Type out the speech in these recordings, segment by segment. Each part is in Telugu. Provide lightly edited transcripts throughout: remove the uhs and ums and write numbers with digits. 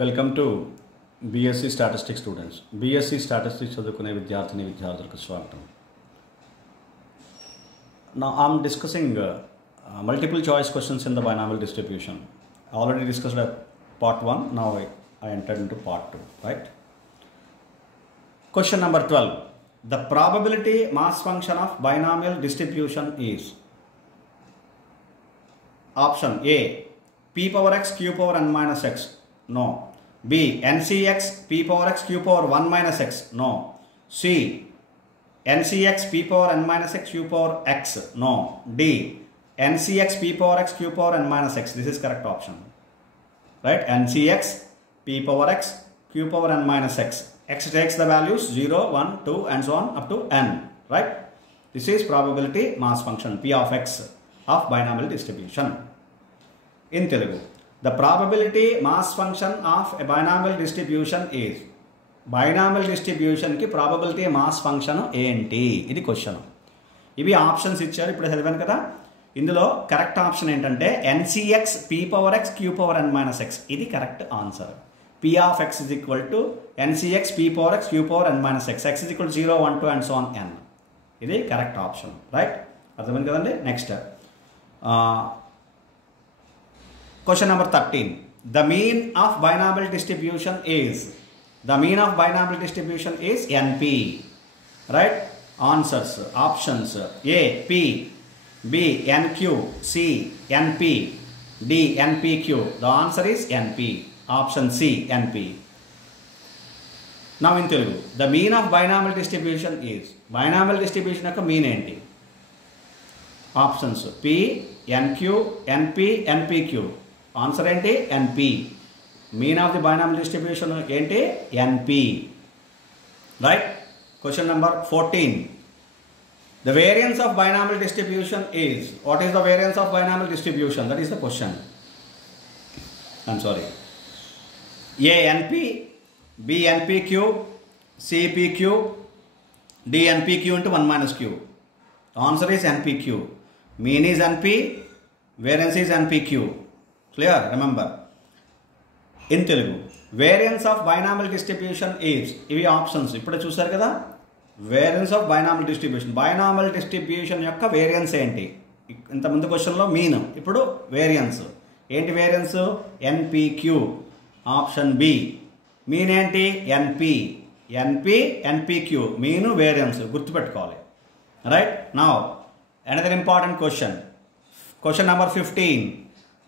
Welcome to BSc statistics students. BSc statistics చదువుకునే విద్యార్థులకు స్వాగతం. Now I am discussing multiple choice questions in the binomial distribution. I already discussed part 1. Now I entered into part 2. Right? Question number 12. The probability mass function of binomial distribution is option A, p power x q power n minus x. No. B, ncx p power x q power 1 minus x. No. C, ncx p power n minus x q power x. No. D, ncx p power x q power n minus x. This is correct option. Right? ncx p power x q power n minus x. X takes the values 0, 1, 2 and so on up to n. Right? This is probability mass function p of x of binomial distribution. In Telugu, the probability mass function of a binomial distribution is, binomial distribution ki probability mass function ఏంటి ఇది క్వశ్చన్. ఇవి ఆప్షన్స్ ఇచ్చారు, ఇప్పుడు చదివాను కదా. ఇందులో కరెక్ట్ ఆప్షన్ ఏంటంటే NCX p power x q power n minus x. ఇది correct answer. p of x is equal to NCX p power x q power n minus x. X is equal to 0, 1, 2 and so on n. ఇది కరెక్ట్ ఆప్షన్. రైట్, అర్థమైంది కదండి. Next question number 13. The mean of binomial distribution is, the mean of binomial distribution is NP. Right? Answers, options: A, P, B, NQ, C, NP, D, NPQ. The answer is NP. Option C, NP. Now in Telugu, the mean of binomial distribution is, binomial distribution యొక్క mean ఏంటి? Options: P, NQ, NP, NPQ. Answer ఏంటి? NP. Mean of the binomial distribution ఏంటి? NP. Right. Question number 14. The variance of binomial distribution is, what is the variance of binomial distribution? That is the question. I'm sorry. A NP, B NPQ, C PQ, D NPQ into 1 minus Q. The answer is NPQ. Mean is NP, variance is NPQ. Clear? Remember. In Telugu, variance of binomial distribution is, ఇవి ఆప్షన్స్ ఇప్పుడే చూసారు కదా. Variance of binomial distribution, binomial distribution యొక్క వేరియన్స్ ఏంటి? ఇంతకుముందు క్వశ్చన్లో మీన్, ఇప్పుడు వేరియన్స్ ఏంటి? Variance NPQ. Option B. Mean ఏంటి? NP. NP NPQ. Mean variance గుర్తుపెట్టుకోవాలి. Right. Now another important question. Question number 15.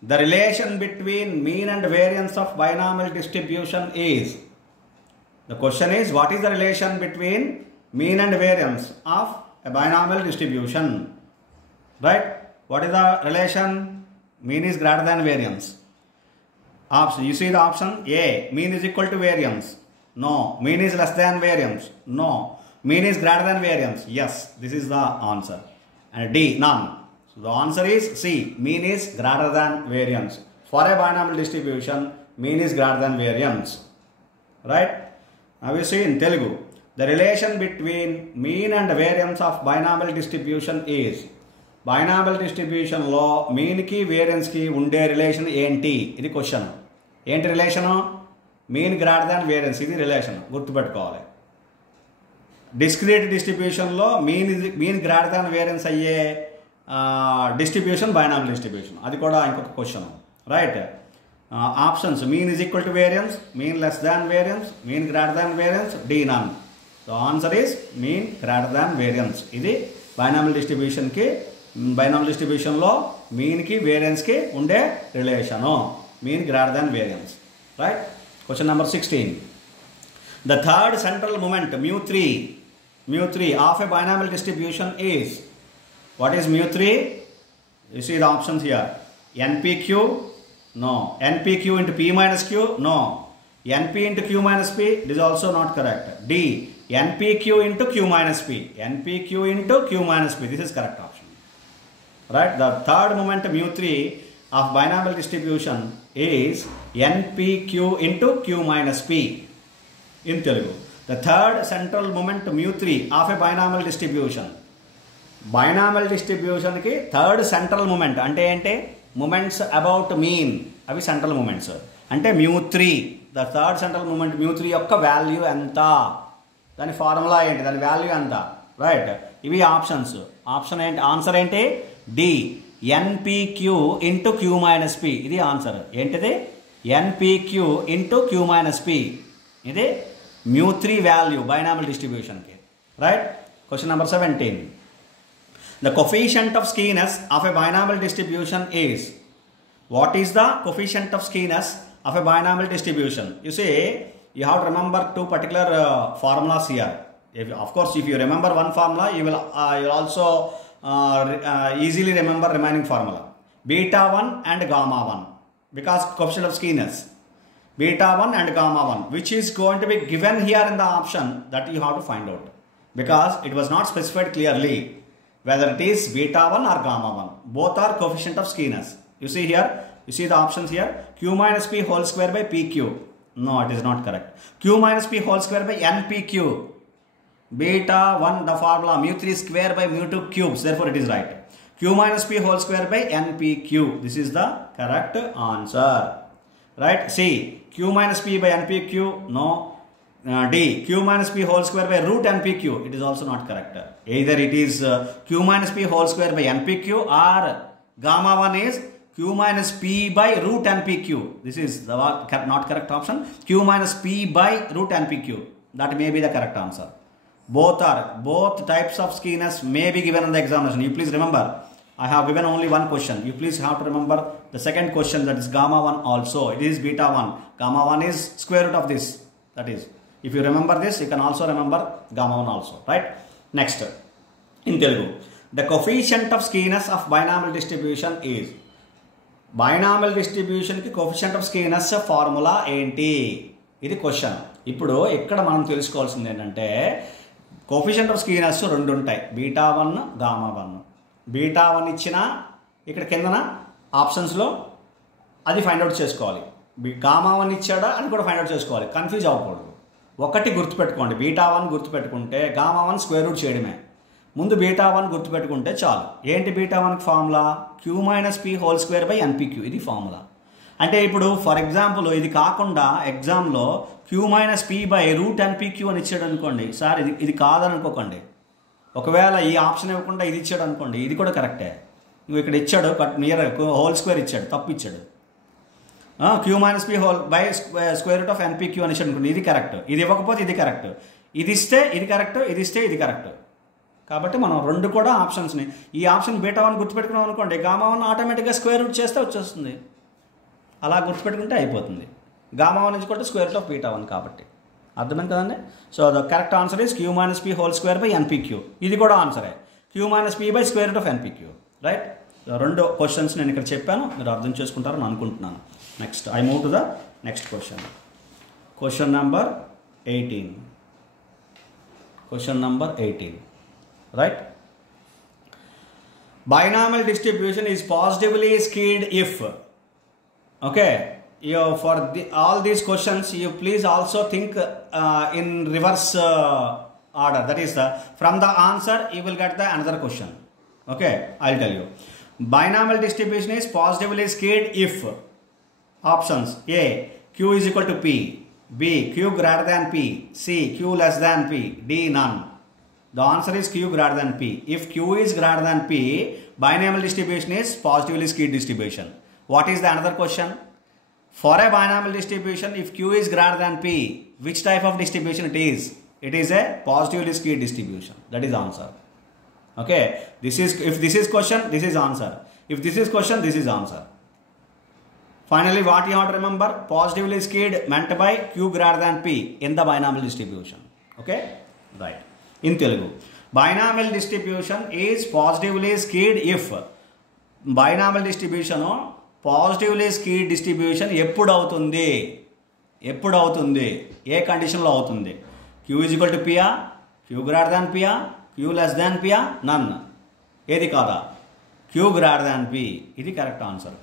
The relation between mean and variance of binomial distribution is, the question is, what is the relation between mean and variance of a binomial distribution? Right? What is the relation? Mean is greater than variance. Option, you see the option A, mean is equal to variance. No. Mean is less than variance. No. Mean is greater than variance. Yes, this is the answer. And D, none. So the answer is C, mean is greater than variance. For a binomial distribution, mean is greater than variance. Right? Now we see in Telugu, the relation between mean and variance of binomial distribution is, binomial distribution లో mean కి variance కి ఉండే రిలేషన్ ఏంటి? ఇది క్వశ్చన్. ఏంటి relation? Mean greater than variance. ఇది రిలేషన్ గుర్తుపెట్టుకోవాలి. డిస్క్రీట్ డిస్ట్రిబ్యూషన్లో మీన్ గ్రేటర్ దాన్ వేరియన్స్ అయ్యే డిస్ట్రిబ్యూషన్ బైనామియల్ డిస్ట్రిబ్యూషన్. అది కూడా ఇంకొక question. Right. Options: mean is equal to variance, mean less than variance, mean greater than variance, D none. So answer is mean greater than variance. ఇది బైనామియల్ డిస్ట్రిబ్యూషన్కి, బైనామియల్ డిస్ట్రిబ్యూషన్లో మీన్కి వేరియన్స్కి ఉండే relation mean greater than variance. Right. Question number 16. The third central moment mu3 of a binomial distribution is, what is mu3? You see the options here. NPQ? No. NPQ into P minus Q? No. NP into Q minus P? It is also not correct. D, NPQ into Q minus P. NPQ into Q minus P. This is correct option. Right? The third moment mu3 of binomial distribution is NPQ into Q minus P. In Telugu, the third central moment mu3 of a binomial distribution, బైనామియల్ డిస్ట్రిబ్యూషన్కి థర్డ్ సెంట్రల్ మూమెంట్ అంటే ఏంటి? మూమెంట్స్ అబౌట్ మీన్, అవి సెంట్రల్ మూమెంట్స్. అంటే μ3 ద థర్డ్ సెంట్రల్ మూమెంట్ μ3 యొక్క వాల్యూ ఎంత, దాని ఫార్ములా ఏంటి, దాని వాల్యూ ఎంత, రైట్. ఇవి ఆప్షన్స్. ఆప్షన్ ఏంటి, ఆన్సర్ ఏంటి, D n p q into q minus p. ఇది ఆన్సర్. ఏంటిది, n p q into q minus p. ఇది μ3 వాల్యూ బైనామియల్ డిస్ట్రిబ్యూషన్కి, right. Question number 17. The coefficient of skewness of a binomial distribution is. What is the coefficient of skewness of a binomial distribution? You see, you have to remember two particular formulas here. Of course, if you remember one formula, you will also easily remember remaining formula. Beta 1 and gamma 1, because coefficient of skewness. Beta 1 and gamma 1, which is going to be given here in the option, that you have to find out, because it was not specified clearly whether it is beta 1 or gamma 1. Both are coefficient of skewness. You see here, you see the options here, q minus p whole square by pq. No, it is not correct. Q minus p whole square by npq. Beta 1, the formula μ3 square by μ2 cubes, therefore it is right. Q minus p whole square by npq. This is the correct answer, right. See, q minus p by npq, no. D, q minus p whole square by root npq, it is also not correct. Either it is q minus p whole square by npq, or gamma 1 is q minus p by root npq. This is the not correct option. Q minus p by root npq, that may be the correct answer. Both types of skewness may be given in the examination. You please remember, I have given only one question. You please have to remember the second question, that is gamma 1 also. It is beta 1. Gamma 1 is square root of this. That is, if you remember this, you can also remember gamma 1 also, right. Next, in Telugu, the coefficient of skewness of binomial distribution is. Binomial distribution ki coefficient of skewness formula enti, ఇది క్వశ్చన్. ఇప్పుడు ఇక్కడ మనం తెలుసుకోవాల్సింది ఏంటంటే, కోఫిషియంట్ ఆఫ్ స్కీనెస్ రెండు ఉంటాయి, బీటా 1 గామా 1. బీటా 1 ఇచ్చిన ఇక్కడ కిందన ఆప్షన్స్లో అది ఫైండ్ అవుట్ చేసుకోవాలి. గామా 1 ఇచ్చాడా అని కూడా ఫైండ్ అవుట్ చేసుకోవాలి, కన్ఫ్యూజ్ అవ్వకూడదు. ఒకటి గుర్తుపెట్టుకోండి, బీటా 1 గుర్తుపెట్టుకుంటే గామా 1 స్క్వేర్ రూట్ చేయడమే. ముందు బీటా 1 గుర్తుపెట్టుకుంటే చాలు. ఏంటి బీటా 1కి formula, q minus p whole square by n p q, ఇది ఫార్ములా. అంటే ఇప్పుడు ఫర్ ఎగ్జాంపుల్ ఇది కాకుండా ఎగ్జామ్లో q minus p by root n p q అని ఇచ్చాడు అనుకోండి, సార్ ఇది కాదని అనుకోకండి. ఒకవేళ ఈ ఆప్షన్ ఇవ్వకుండా ఇది ఇచ్చాడు అనుకోండి, ఇది కూడా కరెక్టే. నువ్వు ఇక్కడ ఇచ్చాడు నియర్ హోల్ స్క్వేర్ ఇచ్చాడు, తప్పు ఇచ్చాడు. Q minus p whole by square root of n p q అని ఇచ్చాడు అనుకోండి, ఇది కరెక్ట్. ఇది ఇవ్వకపోతే ఇది కరెక్ట్, ఇది ఇస్తే ఇది కరెక్ట్, ఇది ఇస్తే ఇది కరెక్ట్. కాబట్టి మనం రెండు కూడా ఆప్షన్స్ని, ఈ ఆప్షన్ బీటా 1 గుర్తుపెట్టుకున్నాం అనుకోండి, గామా 1 ఆటోమేటిక్గా స్క్వేర్ రూట్ చేస్తే వచ్చేస్తుంది. అలా గుర్తుపెట్టుకుంటే అయిపోతుంది. Gamma 1 equal square root of beta 1 కాబట్టి. అర్థమైంది కదండి. So the correct answer is q minus p whole square by n p q. ఇది కూడా ఆన్సరే, q minus p by square root of n p q, right. రెండు క్వశ్చన్స్ నేను ఇక్కడ చెప్పాను, మీరు అర్థం చేసుకుంటారని అనుకుంటున్నాను. Next I move to the next question. Question number 18. Question number 18, right. Binomial distribution is positively skewed if. Okay, for all these questions you please also think in reverse order. That is, from the answer you will get the another question. Okay, I'll tell you. Binomial distribution is positively skewed if. Options: A, Q is equal to P. B, Q greater than P. C, Q less than P. D, none. The answer is Q greater than P. If Q is greater than P, binomial distribution is positively skewed distribution. What is the another question? For a binomial distribution, if Q is greater than P, which type of distribution it is? It is a positively skewed distribution. That is answer. Okay. If this is question, this is answer. If this is question, this is answer. Finally, what you have to remember? Positively skewed meant by Q greater than P in the binomial distribution. Okay. Right. In Telugu, binomial distribution is positively skewed if. Binomial distribution positively skewed distribution ఎప్పుడు అవుతుంది, ఏ కండిషన్లో అవుతుంది? క్యూ ఈజ్ ఈక్వల్ టు పియా, క్యూ గ్రేటర్ దాన్ పియా, క్యూ లెస్ దాన్ పియా, నన్. ఏది కాదా? Q greater than p. ఇది కరెక్ట్ ఆన్సర్.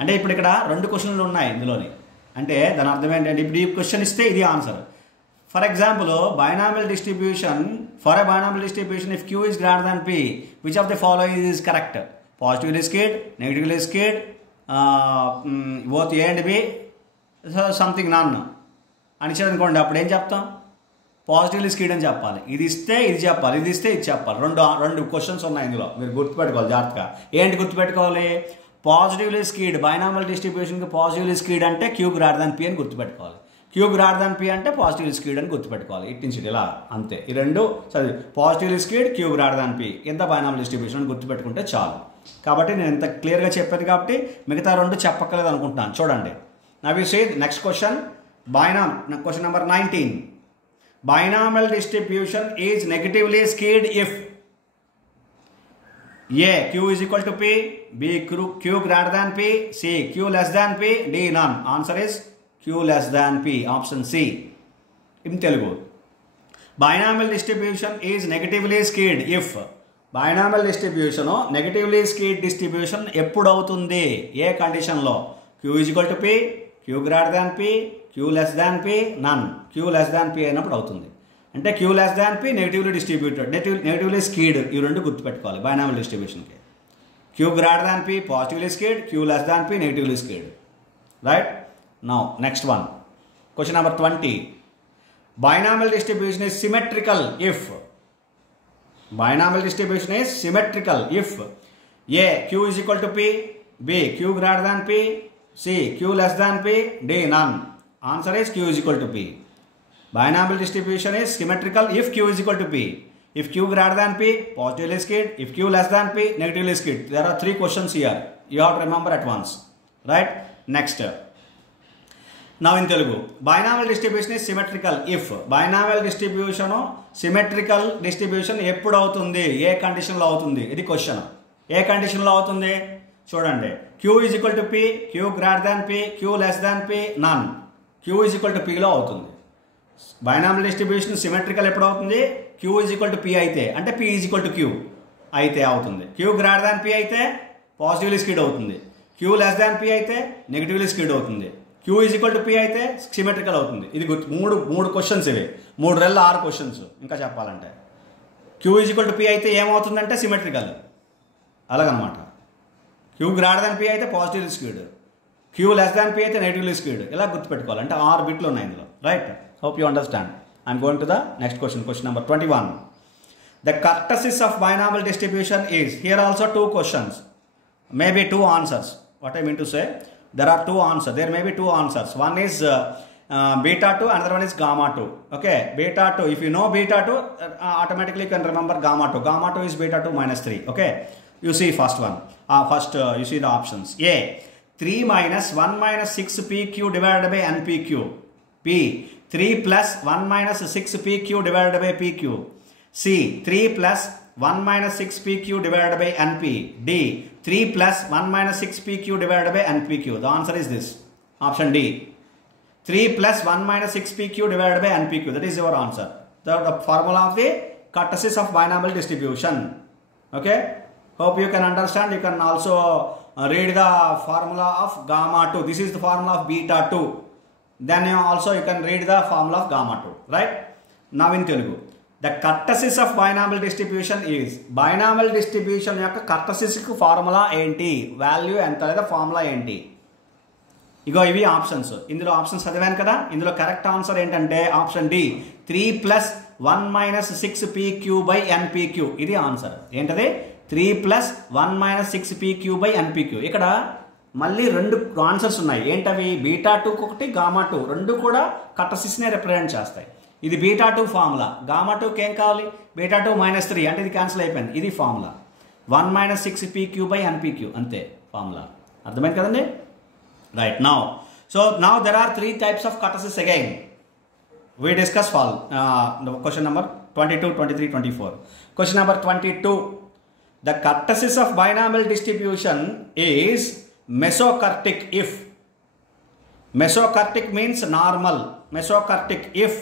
అంటే ఇప్పుడు ఇక్కడ రెండు క్వశ్చన్లు ఉన్నాయి ఇందులోని. అంటే దాని అర్థం ఏంటంటే, ఇప్పుడు ఈ క్వశ్చన్ ఇస్తే ఇది answer. For example, binomial distribution, for a binomial distribution if Q is greater than P, which of the following is correct? Positively skewed, negatively skewed, both A and B, something none అని ఇచ్చాడు అనుకోండి, అప్పుడు ఏం చెప్తాం? పాజిటివ్లీ స్కీడ్ అని చెప్పాలి. ఇది ఇస్తే ఇది చెప్పాలి, ఇది ఇస్తే ఇది చెప్పాలి. రెండు క్వశ్చన్స్ ఉన్నాయి ఇందులో, మీరు గుర్తుపెట్టుకోవాలి జాగ్రత్తగా. ఏంటి గుర్తుపెట్టుకోవాలి? పాజిటివ్లీ స్కీడ్ బైనామల్ డిస్ట్రిబ్యూషన్కి పాజిటివ్లీ స్కీడ్ అంటే క్యూ గ్రేటర్ దాన్ పి అని గుర్తుపెట్టుకోవాలి. క్యూ గ్రేటర్ దాన్ పి అంటే పాజిటివ్లీ స్కీడ్ అని గుర్తుపెట్టుకోవాలి. ఇట్టించి ఇలా అంతే. ఈ రెండు సరే, positively skewed, q greater than p, ఇంత బైనామల్ డిస్ట్రిబ్యూషన్ అని గుర్తుపెట్టుకుంటే చాలు. కాబట్టి నేను ఇంత క్లియర్గా చెప్పాను కాబట్టి మిగతా రెండు చెప్పక్కర్లేదు అనుకుంటున్నాను. చూడండి. Now you see next question. Question number 19. Binomial distribution is negatively skewed if A. Q is equal to P, B. Q greater than P, C. Q less than P, D. None. Answer is Q less than P. Option C. In Telugu. Binomial distribution is negatively skewed if binomial distribution negatively skewed distribution ఎప్పుడు అవుతుంది? ఏ కండిషన్లో? Q is equal to P, Q greater than P, Q less than P, none. Q less than P అయినప్పుడు అవుతుంది. అంటే Q less than P negatively distributed, negatively skewed. ఈ రెండు గుర్తుపెట్టుకోవాలి binomial distribution. Q greater than P positively skewed, Q less than P negatively skewed. Right? Now next one. Question number 20. Binomial distribution is symmetrical if binomial distribution is symmetrical if A. Q is equal to P, B. Q greater than P, C. Q less than P, D. None. Answer is Q is equal to P. Binomial distribution is symmetrical if Q is equal to P. If Q greater than P, positively skewed. If Q less than P, negatively skewed. There are 3 questions here. You have to remember at once. Right? Next. Now in Telugu. Binomial distribution is symmetrical if. Binomial distribution symmetrical distribution ఎప్పుడు అవుతుంది? ఏ కండిషన్లో అవుతుంది? ఇది క్వశ్చన్. ఏ కండిషన్లో అవుతుంది? చూడండి. Q is equal to P, Q greater than P, Q less than P, none. Q is equal to P లో అవుతుంది. బైనామిల్ డిస్ట్రిబ్యూషన్ సిమెట్రికల్ ఎప్పుడు అవుతుంది? Q is equal to P అయితే, అంటే P is equal to Q అయితే అవుతుంది. Q greater than P అయితే పాజిటివ్లీ స్కీడ్ అవుతుంది. Q less than P అయితే నెగిటివ్లీ స్కీడ్ అవుతుంది. Q is equal to P అయితే సిమెట్రికల్ అవుతుంది. ఇది మూడు క్వశ్చన్స్ ఇవి. 6 క్వశ్చన్స్ ఇంకా చెప్పాలంటే. Q is equal to P అయితే ఏమవుతుందంటే సిమెట్రికల్, అలాగనమాట. Q greater than P అయితే positively skewed, Q less than P అయితే నెగిటివ్లీ స్కీడ్. ఇలా గుర్తుపెట్టుకోవాలి. అంటే 6 బిట్లు ఉన్నాయి ఇందులో. Right? Hope you understand. I'm going to the next question. Question number 21. The kurtosis of binomial distribution is, here also 2 questions, maybe 2 answers. What I mean to say, there are 2 answers. There may be 2 answers. One is beta 2, another one is gamma 2. Okay, beta 2. If you know beta 2, automatically you can remember gamma 2. Gamma 2 is beta 2 minus 3. Okay, you see first one. You see the options. A. 3 minus 1 minus 6pq divided by npq. B. 3 plus 1 minus 6pq divided by pq. C. 3 plus 1 minus 6pq divided by np. D. 3 plus 1 minus 6pq divided by npq. The answer is this. Option D. 3 plus 1 minus 6pq divided by npq. That is your answer. The formula of the kurtosis of binomial distribution. Okay. Hope you can understand. You can also read the formula of gamma 2. This is the formula of beta 2. Then you can read the formula of gamma 2. Right? Now in Telugu. The kurtosis of binomial distribution is, binomial distribution యొక్క kurtosis కు ఫార్ములా ఏంటి? వాల్యూ ఎంత లేదా ఫార్ములా ఏంటి? ఇగో ఇవి ఆప్షన్స్. ఇందులో ఆప్షన్స్ చదివాను కదా. ఇందులో కరెక్ట్ ఆన్సర్ ఏంటంటే option D. 3 plus 1 minus 6pq by npq. ఇది ఆన్సర్. ఏంటది? 3 plus 1 minus 6pq by npq. ఇక్కడ మళ్ళీ 2 ఆన్సర్స్ ఉన్నాయి. ఏంటవి? బీటా 2 ఒకటి, గామా 2 రెండు కూడా కర్టసిస్నే రిప్రజెంట్ చేస్తాయి. ఇది బీటా 2 ఫార్ములా. గామా 2కి ఏం కావాలి? బీటా 2 minus 3 అంటే ఇది క్యాన్సిల్ అయిపోయింది. ఇది formula. 1 minus 6pq by npq అంతే ఫార్ములా. అర్థమైంది కదండి? Right. Now now there are 3 types of kurtosis again. We discuss question number 22, 23, 24. Question number 22. The kurtosis of binomial distribution is mesokurtic if. Mesokurtic means normal. Mesokurtic if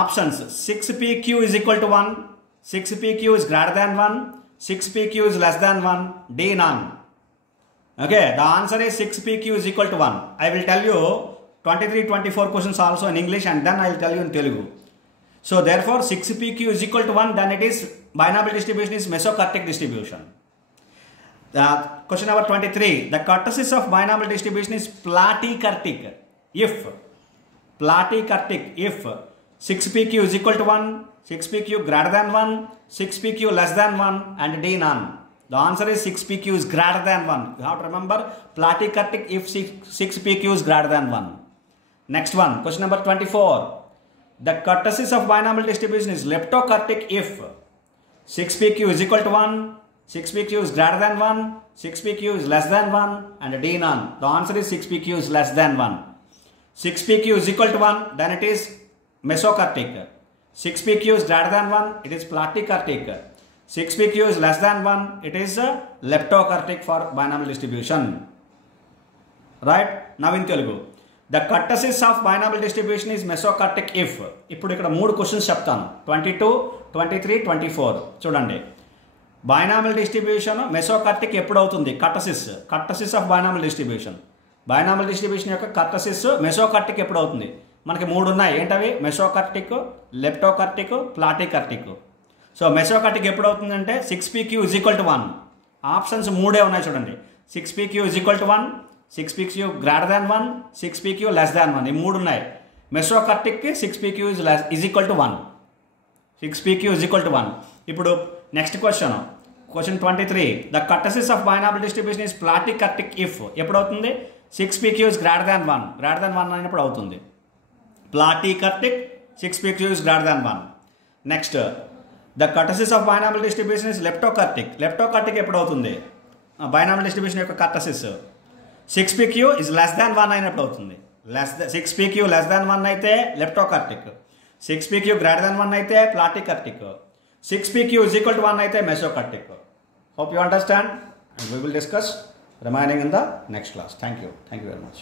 options 6pq is equal to 1, 6pq is greater than 1, 6pq is less than 1, D none. Okay, the answer is 6pq is equal to 1. I will tell you 23, 24 questions also in English and then I will tell you in Telugu. So therefore 6pq is equal to 1, then it is binomial distribution is mesokurtic distribution. Question number 23. The kurtosis of binomial distribution is platykurtic. if platykartic if 6pq is equal to 1, 6pq greater than 1, 6pq less than 1 and d none. The answer is 6pq is greater than 1. You have to remember platykartic if 6pq is greater than 1. Next one, question number 24. The kurtosis of binomial distribution is leptokurtic if 6pq is equal to 1, 6pq is greater than 1, 6pq is less than 1 and d none. The answer is 6pq is less than 1. 6pq is equal to 1, then it is mesokurtic. 6pq is greater than 1, it is platykurtic. 6pq is less than 1, it is leptokurtic for binomial distribution. Right? Now in Telugu. The kurtosis of binomial distribution is mesokurtic if. ఇప్పుడు ఇక్కడ 3 క్వశ్చన్స్ చెప్తాను. 22, 23, 24. చూడండి. బైనామిల్ డిస్ట్రిబ్యూషన్ మెసోకర్టిక్ ఎప్పుడు అవుతుంది? Kurtosis of binomial distribution. Binomial distribution యొక్క కర్టసిస్ మెసోకర్టిక్ ఎప్పుడు అవుతుంది? మనకి 3 ఉన్నాయి. ఏంటవి? మెసోకర్టిక్, లెప్టోకర్టిక్, ప్లాటికర్టిక్. సో మెసోకర్టిక్ ఎప్పుడు అవుతుందంటే 6pq is equal to 1. Options 3 ఉన్నాయి చూడండి. 6pq is equal to 1, 6pq greater than 1, 6pq less than 1. ఈ 3 ఉన్నాయి. మెసోకర్టిక్కి 6pq is equal to 1. 6pq is equal to 1. ఇప్పుడు next question 23. The kurtosis of binomial distribution is platykurtic if ఎప్పుడు అవుతుంది? 6pq is greater than 1. Greater than 1 అయినప్పుడు అవుతుంది. Platykurtic 6pq is greater than 1. Next the kurtosis of binomial distribution is leptokurtic. Leptokurtic ఎప్పుడు అవుతుంది? బైనామిల్ డిస్ట్రిబ్యూషన్ యొక్క కర్టసిస్ 6pq is less than 1 అయినప్పుడు అవుతుంది. 6pq less than 1 అయితే లెప్టోకర్టిక్, 6pq greater than 1 అయితే ప్లాటికర్టిక్, 6pq is equal to 1 అయితే mesokurtic. Hope you understand and we will discuss remaining in the next class. Thank you very much.